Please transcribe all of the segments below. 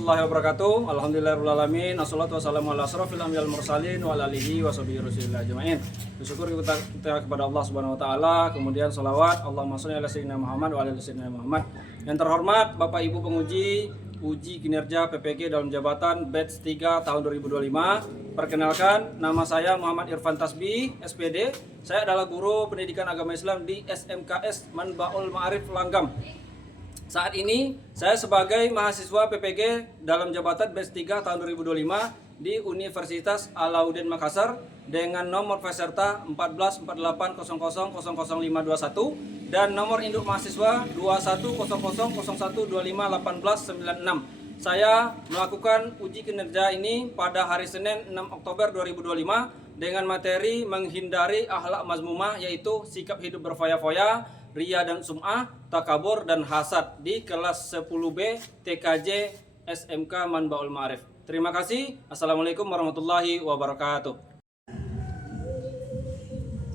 warahmatullahi wabarakatuh. Alhamdulillahirrahmanirrahim. Assalatu wassalamu ala asrofil anbiya'il mursalin wa ala alihi wa sahbihi rasulillah ajma'in. Bersyukur kita kepada Allah Subhanahu wa taala, kemudian salawat Allahumma shalli ala sayyidina Muhammad wa ala ali sayyidina Muhammad. Yang terhormat Bapak Ibu penguji uji kinerja PPG dalam jabatan batch 3 tahun 2025. Perkenalkan, nama saya Muhammad Irfan Tasbih, SPD. Saya adalah guru pendidikan agama Islam di SMKS Manbaul Ma'arif Langgam. Saat ini saya sebagai mahasiswa PPG dalam jabatan batch 3 tahun 2025 di Universitas Alauddin Makassar dengan nomor peserta 144800000521 dan nomor induk mahasiswa 210001251896. Saya melakukan uji kinerja ini pada hari Senin 6 Oktober 2025 dengan materi menghindari akhlak mazmumah, yaitu sikap hidup berfoya-foya, ria dan sum'ah, takabur dan hasad di kelas 10B TKJ SMK Manbaul Ma'arif. Terima kasih. Assalamualaikum warahmatullahi wabarakatuh.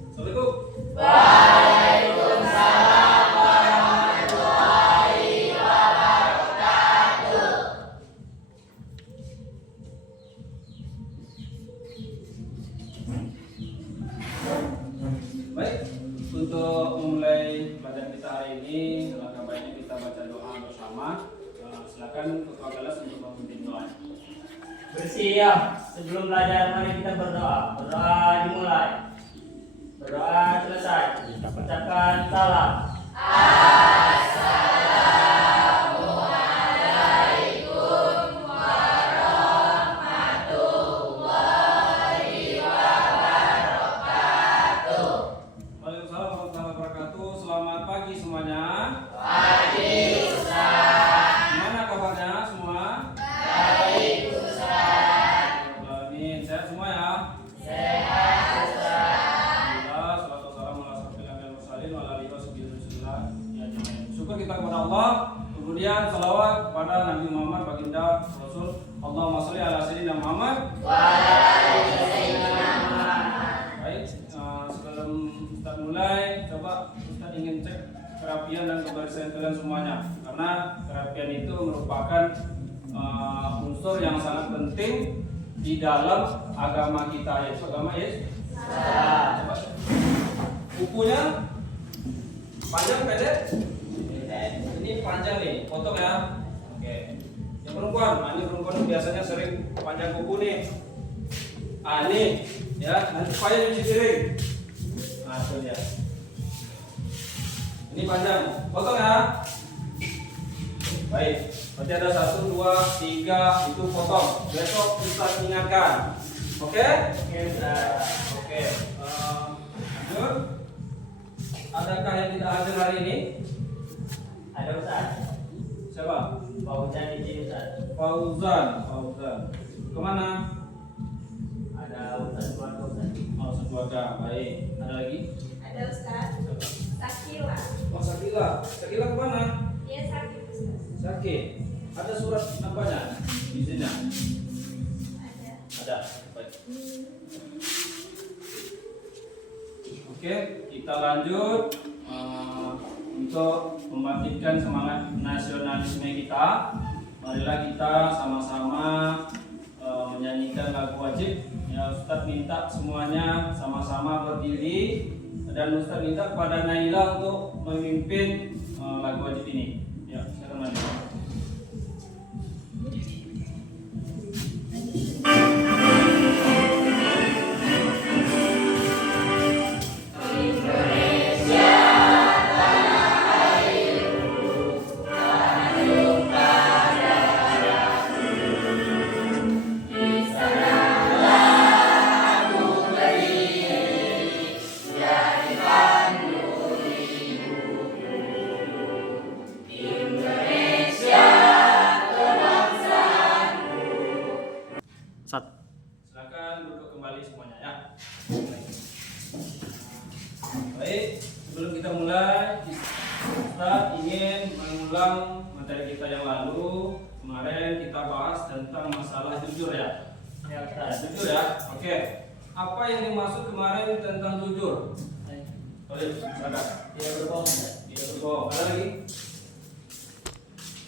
Assalamualaikum. Waalaikumsalam warahmatullahi wabarakatuh. Baik, untuk memulai pelajaran kita hari ini, alangkah baiknya kita baca doa bersama. Silakan Ketua kelas untuk memimpin doa. Bersiap, sebelum belajar mari kita berdoa. Berdoa dimulai. Berdoa selesai. Ucapkan salam. Assalamualaikum warahmatullahi wabarakatuh. Waalaikumsalam warahmatullahi wabarakatuh. Selamat pagi semuanya. Pagi Ustaz. Gimana kabarnya semua? Baik Ustaz. Amin. Sehat semua ya? Sehat Ustaz. Alhamdulillah, salatu wassalamu ala asrofil anbiya'il mursalin wa ala alihi wa sahbihi rasulillah ajma'in. Syukur kita kepada Allah, kemudian salawat kepada Nabi Muhammad baginda Rasul. Allahumma sholli ala sayyidina Muhammad. Wa ala ali sayyidina Muhammad. Baik, sebelum Ustaz mulai, coba Ustaz ingin cek kerapian dan kebersihan kalian semuanya, karena kerapian itu merupakan unsur yang sangat penting di dalam agama kita, yaitu agama Islam. Coba. Bukunya panjang pendek? Ini panjang nih, potong ya. Oke. Yang perempuan, ini perempuan biasanya sering panjang buku nih. Ini ya, nanti payah cuci piring. Nah, itu dia. Ini panjang, potong ya. Baik, berarti ada 1, 2, 3, itu potong. Besok Ustaz ingatkan. Oke? Oke Ustaz. Oke. Lanjut. Adakah yang tidak hadir hari ini? Ada Ustaz. Siapa? Fauzan izin Ustaz. Fauzan. Kemana? Ada Ustaz keluarga Ustaz. Oh, sekeluarga. Baik. Ada lagi? Ada Ustaz, Sakila. Oh, Sakila. Sakila kemana? Dia sakit Ustaz. Sakit. Ada surat apanya? Izinnya? Ada. Ada. Baik. Oke, kita lanjut untuk membangkitkan semangat nasionalisme kita. Marilah kita sama-sama menyanyikan lagu wajib. Ya, Ustadz minta semuanya sama-sama berdiri dan Ustadz minta kepada Naila untuk memimpin lagu wajib ini. Ya, silakan Naila. Silakan duduk kembali semuanya ya. Baik, sebelum kita mulai, Ustaz ingin mengulang materi kita yang lalu. Kemarin kita bahas tentang masalah jujur ya. Ya Ustaz. Jujur ya. Oke. Apa yang dimaksud kemarin tentang jujur? Boleh, silakan. Tidak berbohong Ustaz. Tidak berbohong. Ada lagi?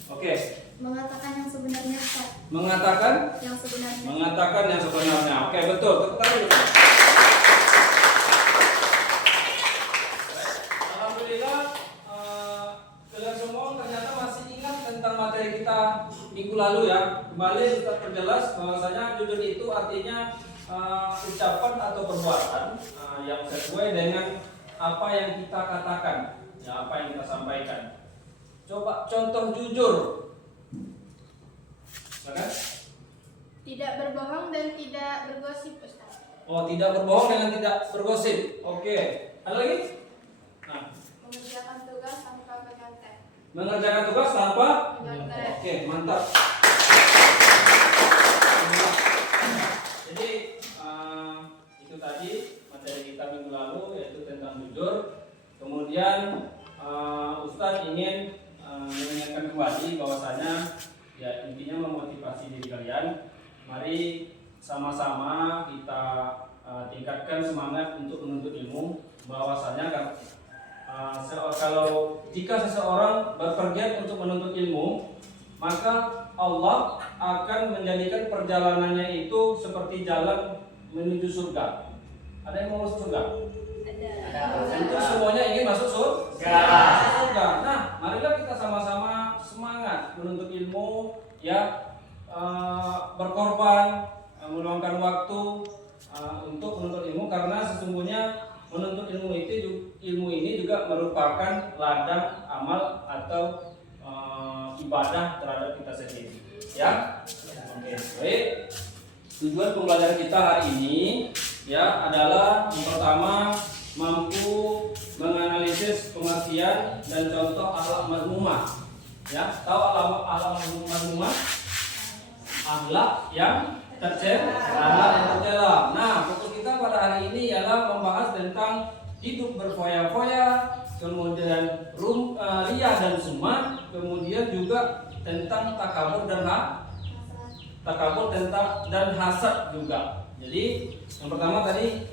Oke. Mengatakan yang sebenarnya, Ustaz. Mengatakan Yang sebenarnya. mengatakan yang sebenarnya. Oke, betul. Tepuk tangan dulu. Alhamdulillah, kalian semua ternyata masih ingat tentang materi kita minggu lalu ya. Kembali kita perjelas bahwasanya jujur itu artinya ucapan atau perbuatan yang sesuai dengan apa yang kita katakan, ya, apa yang kita sampaikan. Coba contoh jujur. Silakan. Tidak berbohong dan tidak bergosip, Ustaz. Oh, tidak berbohong dengan tidak bergosip. Oke. Ada lagi? Nah, Mengerjakan tugas tanpa berganti. mengerjakan tugas tanpa. Berganti. Oke, mantap. Jadi itu tadi materi kita minggu lalu yaitu tentang jujur. Kemudian Ustadz ingin mengingatkan kembali bahwasanya ya intinya memotivasi diri kalian. Mari sama-sama kita tingkatkan semangat untuk menuntut ilmu. Bahwasanya kan kalau jika seseorang berpergian untuk menuntut ilmu, maka Allah akan menjadikan perjalanannya itu seperti jalan menuju surga. Ada yang mau masuk surga? Tentu semuanya ingin masuk surga. Nah, marilah kita sama-sama semangat menuntut ilmu, ya, berkorban, meluangkan waktu untuk menuntut ilmu, karena sesungguhnya menuntut ilmu ini juga merupakan ladang amal atau ibadah terhadap kita sendiri. Ya, oke, baik. Tujuan pembelajaran kita hari ini ya adalah yang pertama mampu menganalisis pengertian dan contoh akhlak mazmumah. Ya, tahu akhlak mazmumah? Akhlak yang tercela. Nah, fokus kita pada hari ini ialah membahas tentang hidup berfoya-foya, kemudian riya dan sum'ah, kemudian juga tentang takabur dan hasad juga. Jadi yang pertama tadi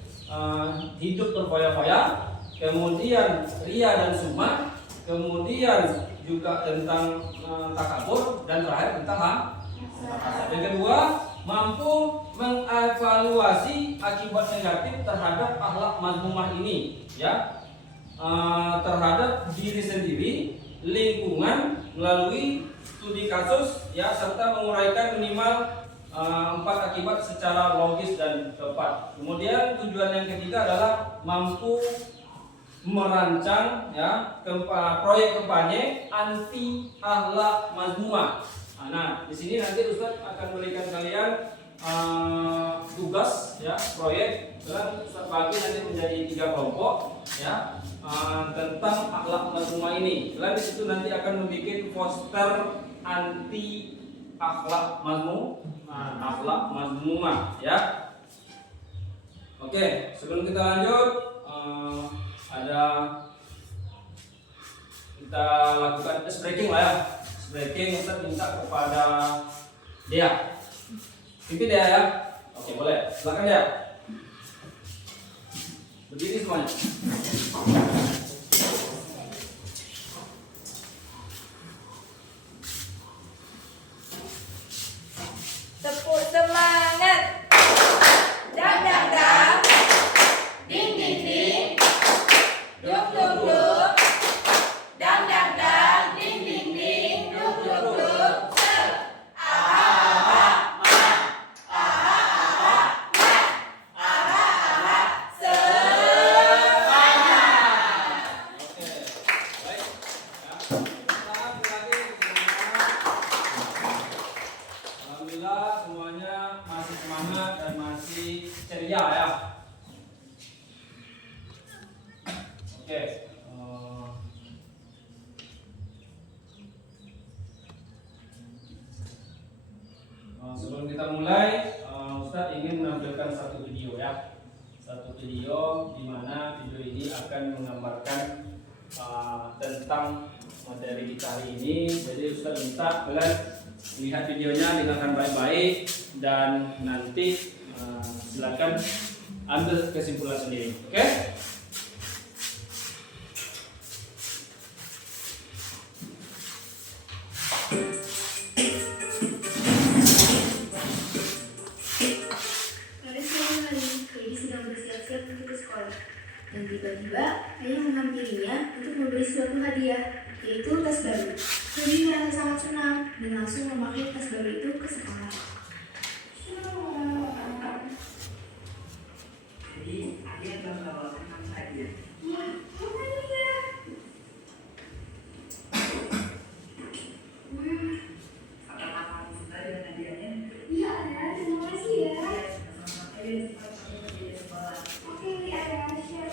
hidup berfoya-foya, kemudian riya dan sum'ah, kemudian juga tentang takabur, dan terakhir tentang hasad. Yang kedua, mampu mengevaluasi akibat negatif terhadap akhlak mazmumah ini, ya, terhadap diri sendiri, lingkungan melalui studi kasus, ya, serta menguraikan minimal 4 akibat secara logis dan tepat. Kemudian tujuan yang ketiga adalah mampu merancang, ya, proyek kampanye anti akhlak mazmumah. Nah, di sini nanti Ustaz akan memberikan kalian tugas, ya, proyek, dan Ustaz bagi nanti menjadi 3 kelompok, ya, tentang akhlak mazmumah ini. Dan di situ nanti akan membuat poster anti akhlak mazmumah, ya. Oke, sebelum kita lanjut, kita lakukan ice breaking lah, ya. Breaking, kita minta kepada Dea. Pimpin Dea, ya. Oke, boleh. Silakan Dea. Berdiri semuanya. Tepuk semangat. Dang dang dang. Ding ding ding. Duk duk duk. Dang dang dang. Ding ding ding. Duk duk duk. Alhamdulillah semuanya masih semangat dan masih ceria, ya. Oke. Sebelum kita mulai, Ustadz ingin menampilkan satu video, ya. Satu video di mana video ini akan menggambarkan tentang materi kita hari ini. Jadi Ustadz minta kalian lihat videonya, dengarkan baik-baik, dan nanti silakan ambil kesimpulan sendiri. Oke? Dan tiba-tiba ayah menghampirinya untuk memberi suatu hadiah, yaitu tas baru. Ruby merasa sangat senang dan langsung memakai tas baru itu ke sekolah. Jadi ayah membawakan apa saja? Apakah kamu suka dengan hadiahnya? Iya, ayah, terima kasih ya. Sama-sama. Ayo cepat kamu pergi ke sekolah. Oke, ayah, siap.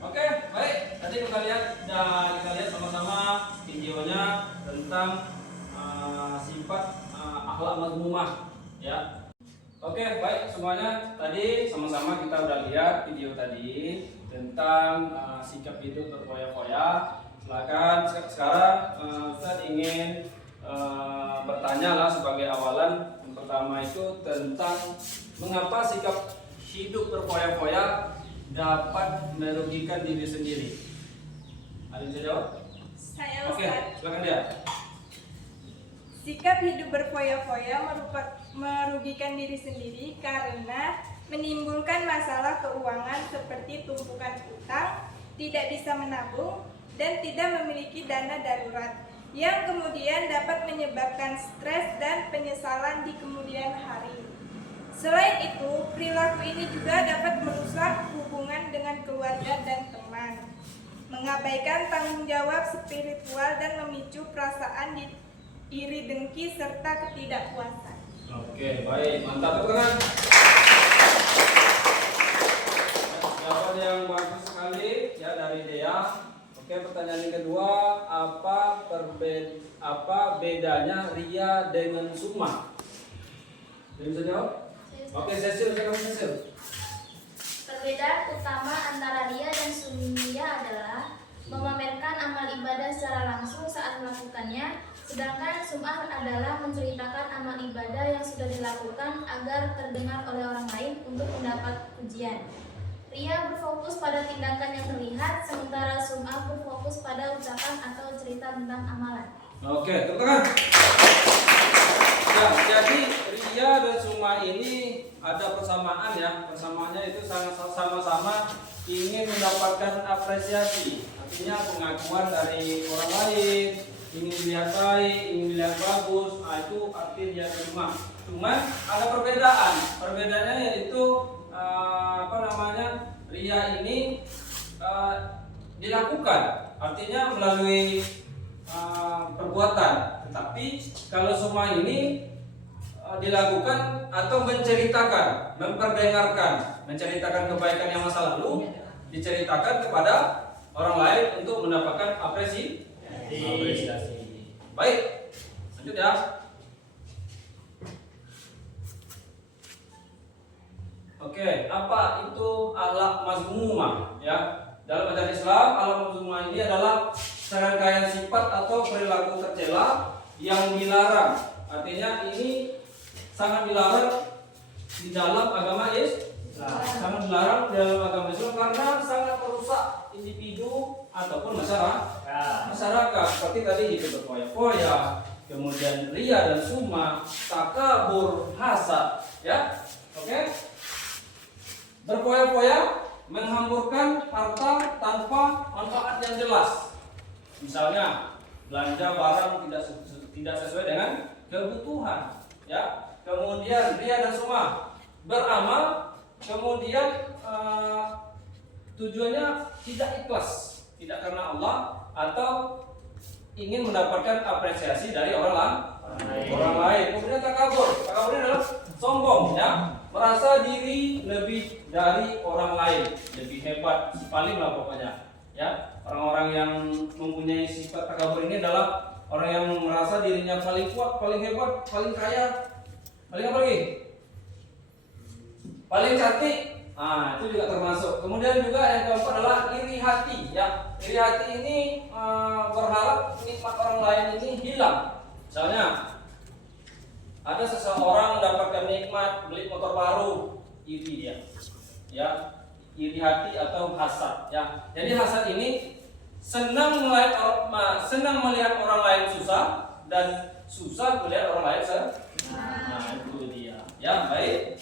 Oke, baik. Tadi kita lihat sama-sama videonya tentang sifat akhlak mazmumah, ya. Oke, baik semuanya. Tadi sama-sama kita udah lihat video tadi tentang sikap hidup berfoya-foya. Silakan sekarang Ustaz ingin bertanya lah sebagai awalan. Yang pertama itu tentang mengapa sikap hidup berfoya-foya dapat merugikan diri sendiri. Ada yang bisa jawab? Saya Oke, Ustaz. silakan dia. Sikap hidup berfoya-foya merugikan diri sendiri karena menimbulkan masalah keuangan seperti tumpukan utang, tidak bisa menabung, dan tidak memiliki dana darurat, yang kemudian dapat menyebabkan stres dan penyesalan di kemudian hari. Selain itu, perilaku ini juga dapat merusak hubungan dengan keluarga dan teman, mengabaikan tanggung jawab spiritual dan memicu perasaan iri dengki serta ketidakpuasan. Oke, baik, mantap teman. Jawaban yang bagus sekali ya dari Dea. Oke, pertanyaan yang kedua, apa bedanya ria dengan summa? Jadi bisa jawab? Oke, Cecil, silakan Cecil. Perbedaan utama antara ria dan sumia adalah memamerkan amal ibadah secara langsung saat melakukannya, sedangkan sum'ah adalah menceritakan amal ibadah yang sudah dilakukan agar terdengar oleh orang lain untuk mendapat pujian. Ria berfokus pada tindakan yang terlihat, sementara sum'ah berfokus pada ucapan atau cerita tentang amalan. Oke, tepuk tangan. Ya, jadi ria dan summa ini ada persamaan ya. Persamaannya itu sama-sama ingin mendapatkan apresiasi. Artinya pengakuan dari orang lain, ingin dilihat baik, ingin dilihat bagus. Itu arti ria dan summa. Cuman ada perbedaan. Perbedaannya yaitu ria ini dilakukan, artinya melalui perbuatan. Tetapi kalau summa ini dilakukan atau menceritakan, memperdengarkan, menceritakan kebaikan yang masa lalu, diceritakan kepada orang lain untuk mendapatkan apresiasi. Baik, lanjut ya. Oke, apa itu akhlak mazmumah ya? Dalam ajaran Islam, akhlak mazmumah ini adalah serangkaian sifat atau perilaku tercela yang dilarang. Artinya ini sangat dilarang di dalam agama Islam. Sangat dilarang di dalam agama Islam karena sangat merusak individu ataupun masyarakat. Seperti tadi hidup berfoya-foya, kemudian ria dan summa, takabur, hasad, ya. Oke? Berfoya-foya menghamburkan harta tanpa manfaat yang jelas. Misalnya belanja barang tidak sesuai dengan kebutuhan, ya. Kemudian ria dan summa, beramal kemudian tujuannya tidak ikhlas, tidak karena Allah atau ingin mendapatkan apresiasi dari orang lain. Kemudian takabur ini adalah sombong, ya, merasa diri lebih dari orang lain, lebih hebat, paling lah pokoknya, ya. Orang-orang yang mempunyai sifat takabur ini adalah orang yang merasa dirinya paling kuat, paling hebat, paling kaya, Paling apa lagi? Paling cantik. Itu juga termasuk. Kemudian juga yang keempat adalah iri hati. Ya, iri hati ini berharap nikmat orang lain ini hilang. Misalnya ada seseorang mendapatkan nikmat beli motor baru, iri dia. Ya, iri hati atau hasad. Ya, jadi hasad ini senang melihat orang lain susah dan susah melihat orang lain senang. Nah, itu dia. Ya, baik.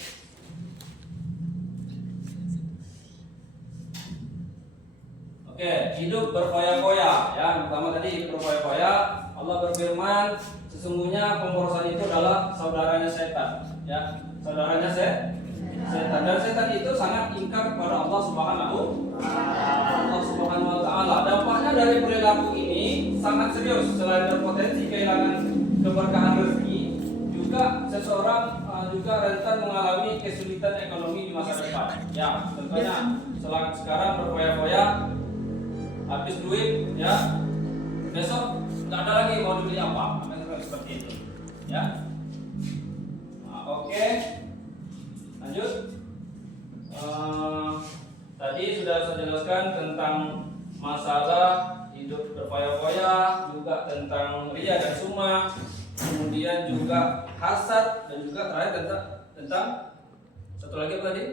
Oke, hidup berfoya-foya. Ya, yang pertama tadi hidup berfoya-foya. Allah berfirman, sesungguhnya pemborosan itu adalah saudaranya setan. Ya, saudaranya setan. Dan setan itu sangat ingkar kepada Allah Subhanahu wa taala. Dampaknya dari perilaku ini sangat serius. Selain berpotensi kehilangan keberkahan rezeki, juga seseorang juga rentan mengalami kesulitan ekonomi di masa depan. Ya, contohnya sekarang berfoya-foya, habis duit, ya, besok nggak ada lagi mau dibeli apa, seperti itu. Ya, oke. Lanjut. Tadi sudah saya jelaskan tentang masalah hidup berfoya-foya, juga tentang ria dan sumah, kemudian juga hasad, dan juga terakhir tentang satu lagi apa tadi?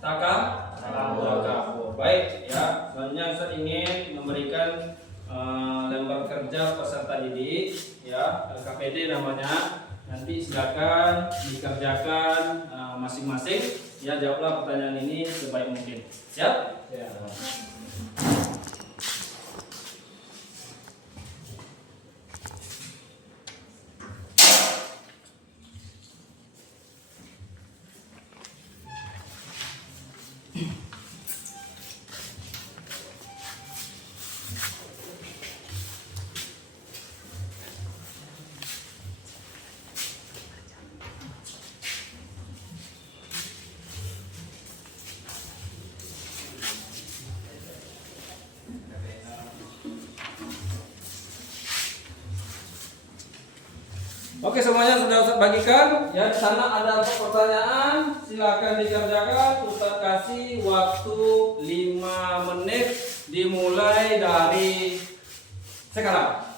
Takabur. Baik, ya. Selanjutnya saya ingin memberikan lembar kerja peserta didik, ya, LKPD namanya. Nanti silakan dikerjakan masing-masing. Ya, jawablah pertanyaan ini sebaik mungkin. Siap? Ya. Oke, semuanya sudah Ustaz bagikan. Ya, di sana ada pertanyaan, silakan dikerjakan. Ustaz kasih waktu 5 menit dimulai dari sekarang.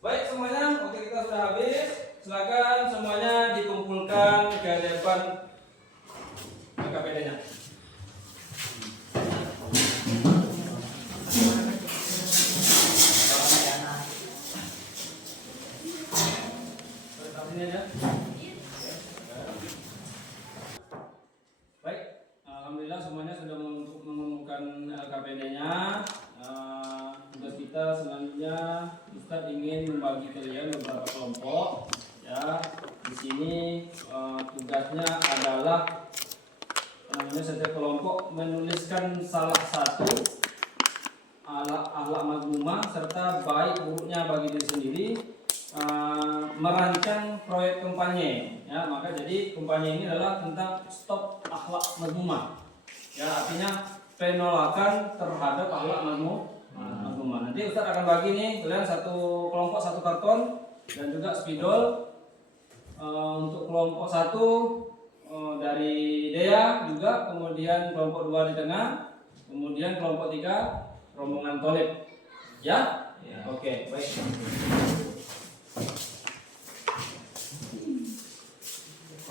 Baik semuanya, waktu kita sudah habis. Silakan semuanya dikumpulkan ke depan LKPD-nya. Baik, alhamdulillah semuanya sudah mengumpulkan LKPD-nya. Tugas kita selanjutnya, Ustadz ingin membagi kalian beberapa kelompok. Ya, di sini tugasnya adalah setiap kelompok menuliskan salah satu akhlak mazmumah serta baik buruknya bagi diri sendiri, merancang proyek kampanye. Ya, maka jadi kampanye ini adalah tentang stop akhlak mazmumah. Ya, artinya penolakan terhadap akhlak mazmumah. Nanti Ustadz akan bagi nih kalian satu kelompok satu karton dan juga spidol. Untuk kelompok 1 dari Dea juga, kemudian kelompok 2 di tengah, kemudian kelompok 3 rombongan Tolib. Ya? Ya. Oke, baik.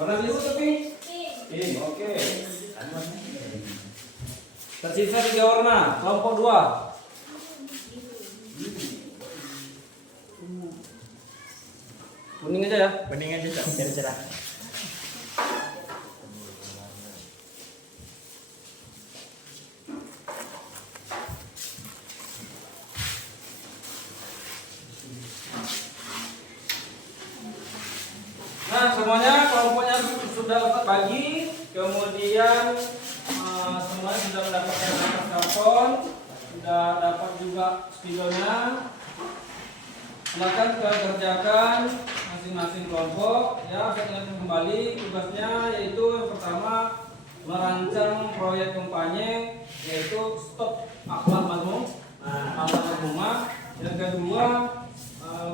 Warna biru tapi? Pink. Oke. Tersisa 3 warna. Kelompok 2. Kuning aja ya. Kuning aja Cak, biar cerah. Nah, semuanya kelompoknya sudah bagi, kemudian semuanya sudah mendapatkan kertas karton, sudah dapat juga spidolnya. Silakan kerjakan masing-masing kelompok. Ya, saya ingatkan kembali tugasnya yaitu yang pertama merancang proyek kampanye yaitu stop akhlak mazmumah. Yang kedua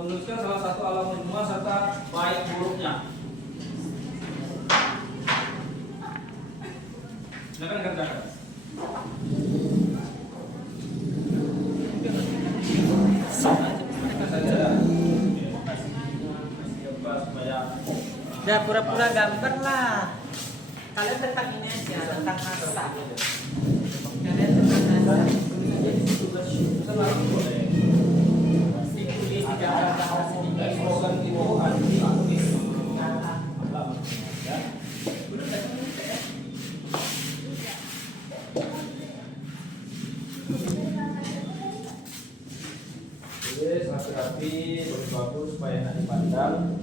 menuliskan salah satu alam mazmumah serta baik buruknya. Silakan kerjakan. Ya pura-pura gambar lah. Kalian tentang ini aja, tentang masak. Kalian tentang masak. Ditulis di gambar sedikit. Slogan itu anti rapi-rapi, bagus-bagus supaya enak dipandang.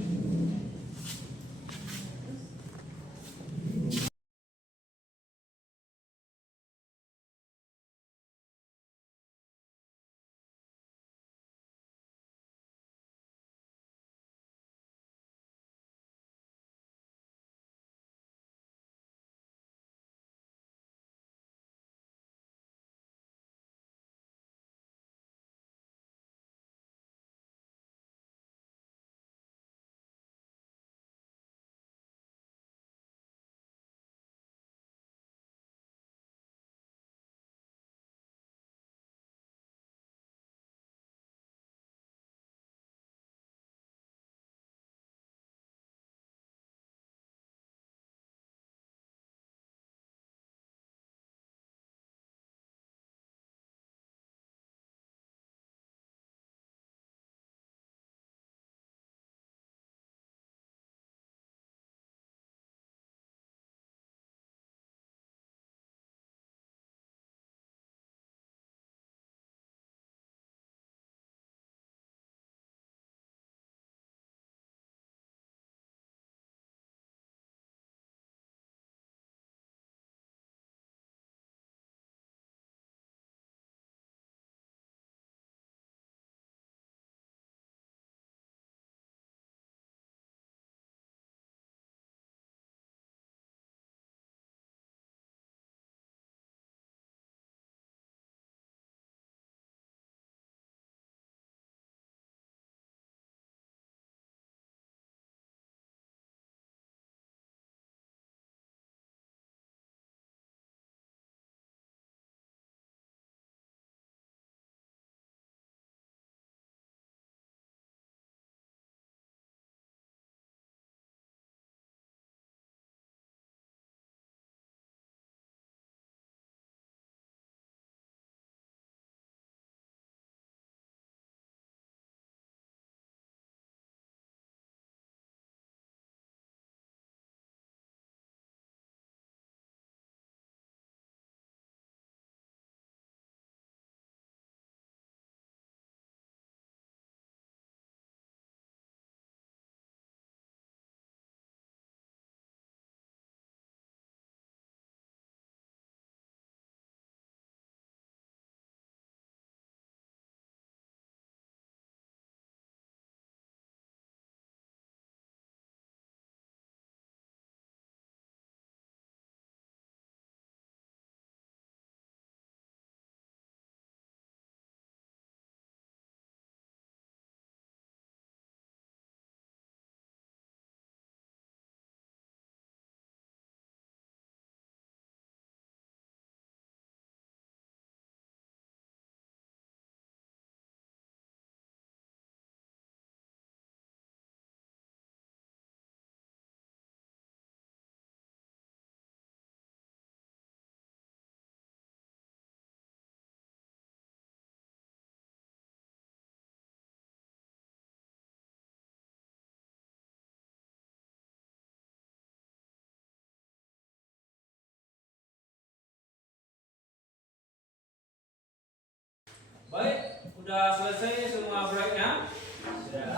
Baik, udah selesai semua proyeknya? Sudah.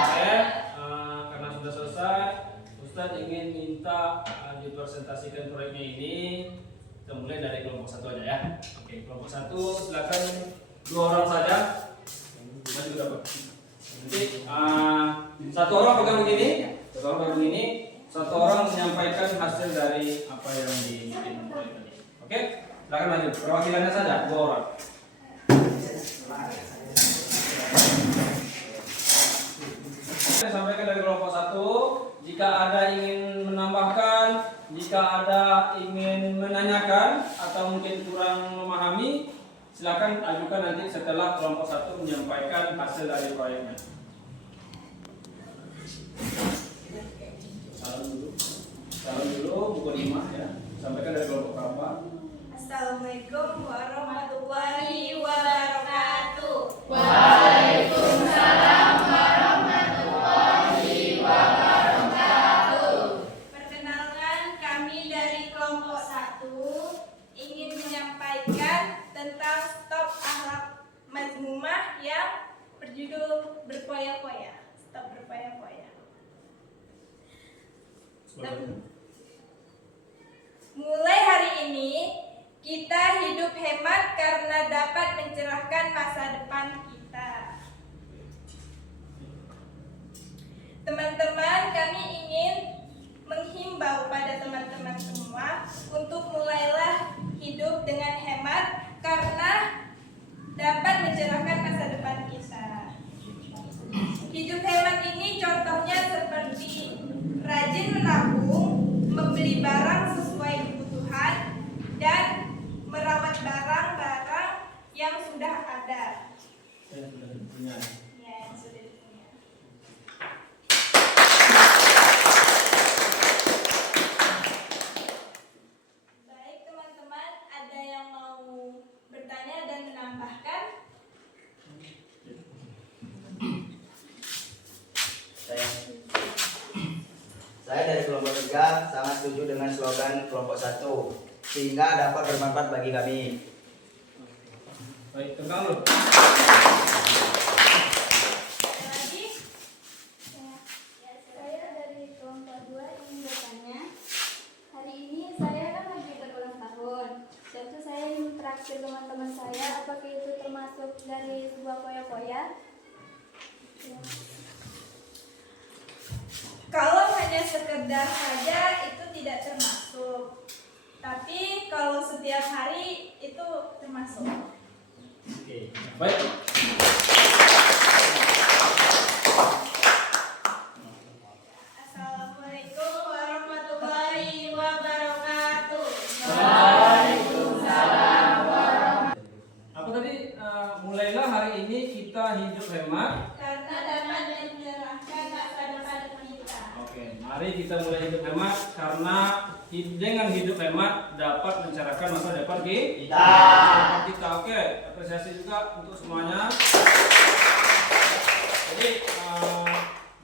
Oke, karena sudah selesai, Ustadz ingin minta dipresentasikan proyeknya ini. Kita mulai dari kelompok 1 aja ya. Oke, kelompok 1 silakan 2 orang saja. Nanti berapa? Nanti satu orang pegang begini, satu orang menyampaikan hasil dari apa yang dibikin proyek tadi. Oke, silakan lanjut. Perwakilannya saja 2 orang. Saya sampaikan dari kelompok 1. Jika ada ingin menambahkan, jika ada ingin menanyakan atau mungkin kurang memahami, silakan ajukan nanti setelah kelompok 1 menyampaikan hasil dari proyeknya. Salam dulu buku 5 ya. Sampaikan dari kelompok berapa? Assalamualaikum warahmatullahi wabarakatuh. Waalaikumsalam warahmatullahi wabarakatuh. Perkenalkan, kami dari kelompok 1 ingin menyampaikan tentang stop akhlak mazmumah yang berjudul berpoya-poya. Stop berpoya-poya. Mulai hari ini kita hidup hemat karena dapat mencerahkan masa depan kita. Teman-teman, kami ingin menghimbau pada teman-teman semua untuk mulailah hidup dengan hemat karena dapat mencerahkan masa depan kita. Hidup hemat ini contohnya seperti rajin menabung, membeli barang sesuai kebutuhan, dan merawat barang-barang yang sudah ada. Yang sudah dipunya. Ya, yang sudah dipunya. Baik teman-teman, ada yang mau bertanya dan menambahkan? Saya dari kelompok 3 sangat setuju dengan slogan kelompok 1 sehingga dapat bermanfaat bagi kami. Baik, tengah lu. Lagi? Saya dari kelompok 2 ingin bertanya. Hari ini saya kan lagi berulang tahun. Tentu saya ingin traktir teman-teman saya. Apakah itu termasuk dari sebuah poya-poya? Ya. Kalau hanya sekedar saja itu tidak termasuk. Tapi kalau setiap hari itu termasuk. Oke, baik. Assalamualaikum warahmatullahi wabarakatuh. Apa tadi? Mulailah hari ini kita hidup hemat. Karena dapat mencerahkan masa depan kita. Oke, mari kita mulai hidup hemat karena dengan hidup hemat dapat mencerahkan masa depan kita. Oke, apresiasi juga untuk semuanya. Jadi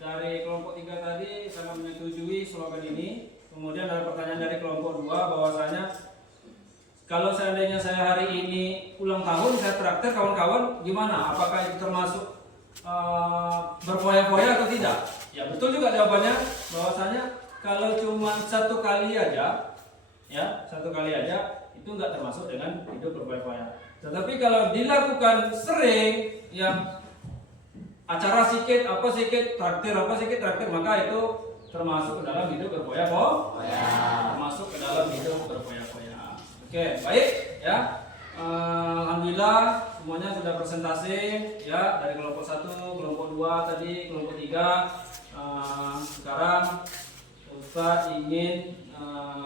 dari kelompok 3 tadi sangat menyetujui slogan ini. Kemudian ada pertanyaan dari kelompok 2 bahwasanya kalau seandainya saya hari ini ulang tahun, saya traktir kawan-kawan, gimana? Apakah itu termasuk berpoya-poya atau tidak? Ya betul juga jawabannya, bahwasanya kalau cuma 1 kali aja, ya 1 kali aja itu nggak termasuk dengan hidup berpoya-poya. Tetapi kalau dilakukan sering, yang acara sikit, apa sikit, traktir, maka itu termasuk ke dalam hidup berpoya-poya. Termasuk ke dalam hidup berpoya-poya. Oke, baik ya. Alhamdulillah semuanya sudah presentasi ya, dari kelompok 1, kelompok 2 tadi, kelompok 3. Sekarang Ustadz ingin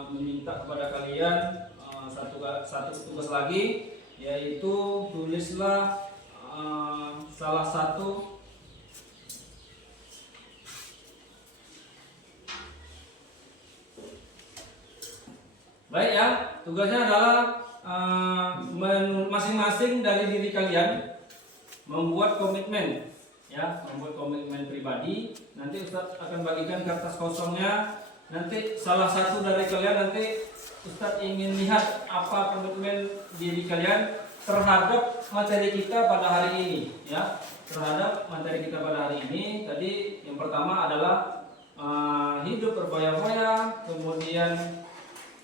meminta kepada kalian satu tugas lagi, yaitu tulislah salah satu baik ya, tugasnya adalah masing-masing dari diri kalian membuat komitmen ya, membuat komitmen pribadi. Nanti Ustadz akan bagikan kertas kosongnya. Nanti salah satu dari kalian, nanti Ustadz ingin lihat apa komitmen diri kalian. terhadap materi kita pada hari ini, ya. Terhadap materi kita pada hari ini, tadi yang pertama adalah hidup berfoya-foya, kemudian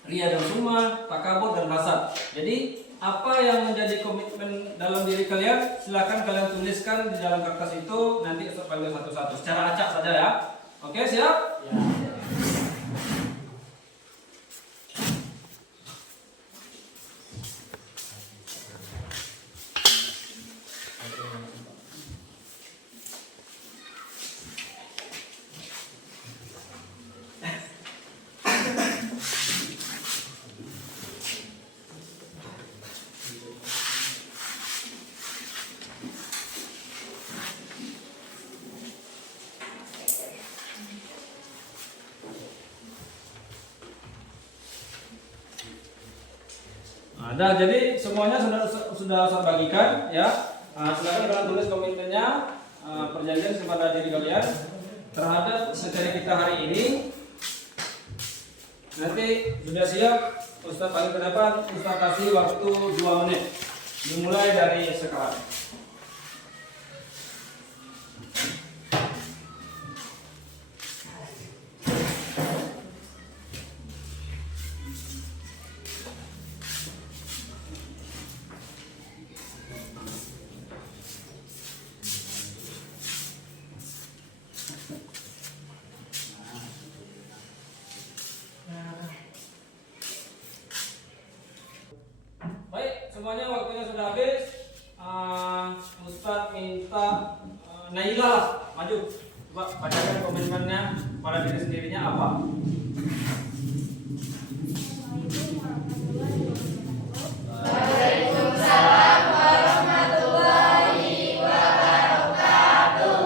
ria dan sum'ah, takabur dan hasad. Jadi apa yang menjadi komitmen dalam diri kalian, silakan kalian tuliskan di dalam kertas itu, nanti Ustaz panggil satu-satu secara acak saja ya. Oke, siap? Ya. Nah, jadi semuanya sudah saya bagikan ya. Silakan kalian tulis komitmennya, perjanjian kepada diri kalian terhadap materi kita hari ini. Nanti sudah siap, Ustaz paling ke depan, Ustaz kasih waktu 2 menit. Dimulai dari sekarang. Baik, semuanya waktunya sudah habis. Ustaz minta Naila maju. Coba bacakan komitmennya pada diri sendirinya apa? Waalaikumsalam warahmatullahi wabarakatuh.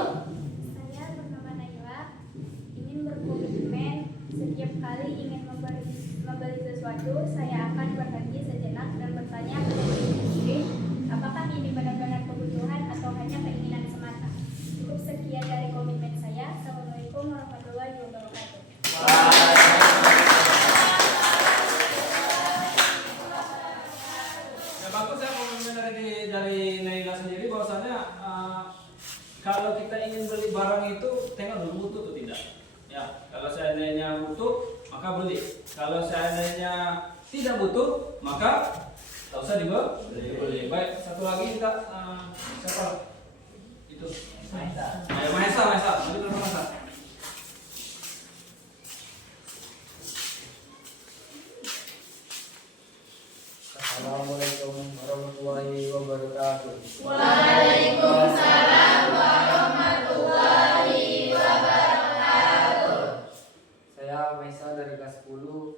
Saya bernama Naila, ingin berkomitmen setiap kali ingin membeli sesuatu, saya akan berhenti sejenak dan bertanya pada diri sendiri, apakah ini benar-benar kebutuhan atau hanya keinginan semata. Cukup sekian dari komitmen saya. Assalamualaikum warahmatullahi wabarakatuh. Ya bagus ya komitmen dari Naila sendiri bahwasanya kalau kita ingin beli barang itu tengok dulu butuh atau tidak. Ya, kalau seandainya butuh maka beli. Kalau seandainya tidak butuh maka tak usah dibeli. Baik, satu lagi kita siapa? Itu Mahesa. Mahesa. Maju ke Mahesa. Assalamualaikum warahmatullahi wabarakatuh. Waalaikumsalam warahmatullahi wabarakatuh. Saya Maisa dari kelas 10.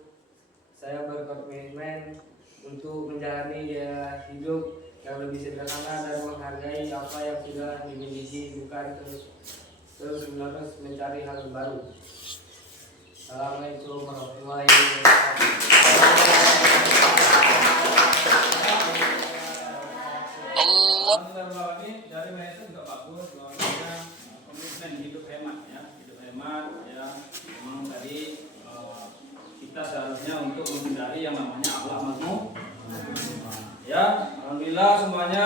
Saya berkomitmen untuk menjalani gaya hidup yang lebih sederhana dan menghargai apa yang sudah dimiliki, bukan terus-menerus mencari hal baru. Assalamualaikum warahmatullahi wabarakatuh. Alhamdulillah, dari Mahesa juga bagus bahwasanya komitmen hidup hemat ya, memang tadi kita seharusnya untuk menghindari yang namanya akhlak mazmum. Ya, alhamdulillah semuanya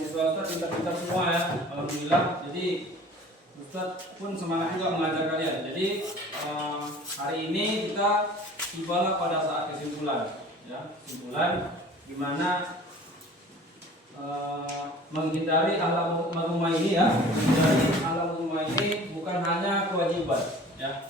siswa Ustaz pintar-pintar semua ya, alhamdulillah. Jadi Ustaz pun semangat juga mengajar kalian. Jadi hari ini kita tibalah pada saat kesimpulan ya, kesimpulan di mana menghindari akhlak mazmumah ini ya, menghindari akhlak mazmumah ini bukan hanya kewajiban ya.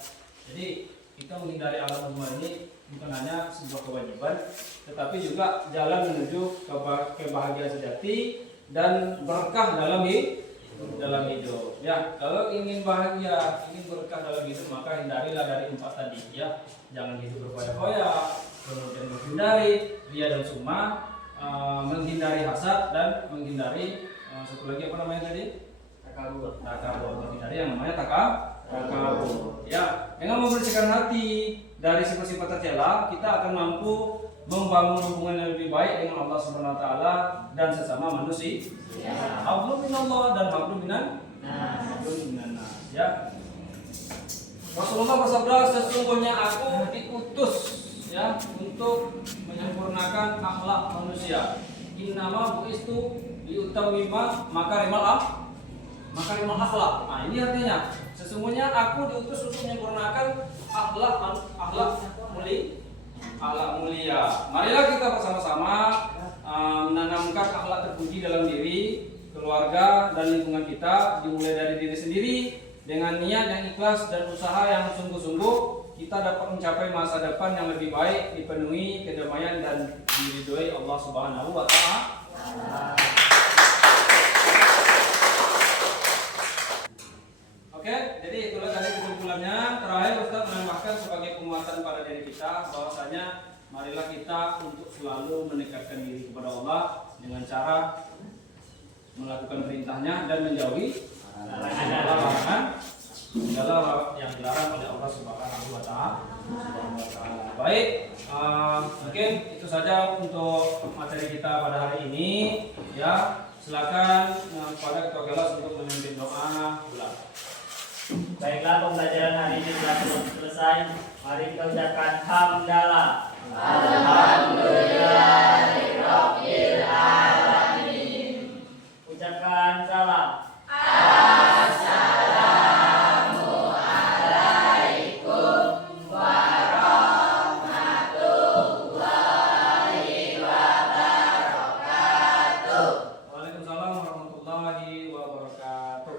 Jadi kita menghindari akhlak mazmumah ini bukan hanya sebuah kewajiban, tetapi juga jalan menuju kebahagiaan sejati dan berkah dalam hidup. Ya, kalau ingin bahagia, ingin berkah dalam hidup, maka hindarilah dari 4 tadi ya. Jangan hidup berfoya-foya, kemudian menghindari ria dan sum'ah, menghindari hasad, dan menghindari satu lagi apa namanya tadi? Takabur. Menghindari yang namanya takabur. Ya, dengan membersihkan hati dari sifat-sifat tercela, kita akan mampu membangun hubungan yang lebih baik dengan Allah Subhanahu wa taala dan sesama manusia. Hablum minallah dan hablum minan nas. Ya. Rasulullah bersabda, sesungguhnya aku diutus ya untuk menyempurnakan akhlak manusia. innama bu'istu liutammima makarimal akhlak. Nah, ini artinya sesungguhnya aku diutus untuk menyempurnakan akhlak mulia. Marilah kita bersama-sama menanamkan akhlak terpuji dalam diri, keluarga dan lingkungan kita, dimulai dari diri sendiri. Dengan niat yang ikhlas dan usaha yang sungguh-sungguh, kita dapat mencapai masa depan yang lebih baik, dipenuhi kedamaian dan diridhoi Allah Subhanahu wa Ta'ala. Oke, jadi itulah tadi kesimpulannya. Terakhir Ustaz menambahkan sebagai penguatan pada diri kita bahwasanya marilah kita untuk selalu mendekatkan diri kepada Allah dengan cara melakukan perintahnya dan menjauhi larangan segala yang dilarang oleh Allah Subhanahu wa Ta'ala. Baik, mungkin itu saja untuk materi kita pada hari ini. Ya, silakan kepada Ketua Kelas untuk memimpin doa ulang. Baiklah, pembelajaran hari ini telah selesai. Mari kita ucapkan hamdalah. Alhamdulillahirabbil alamin. Ucapkan salam. Assalamualaikum warahmatullahi wabarakatuh. Waalaikumsalam warahmatullahi wabarakatuh.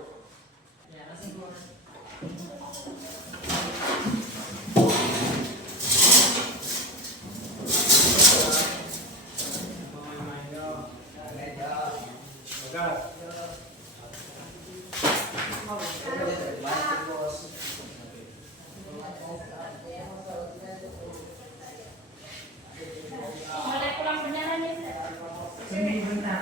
Boleh pulang beneran ya? Sini bentar.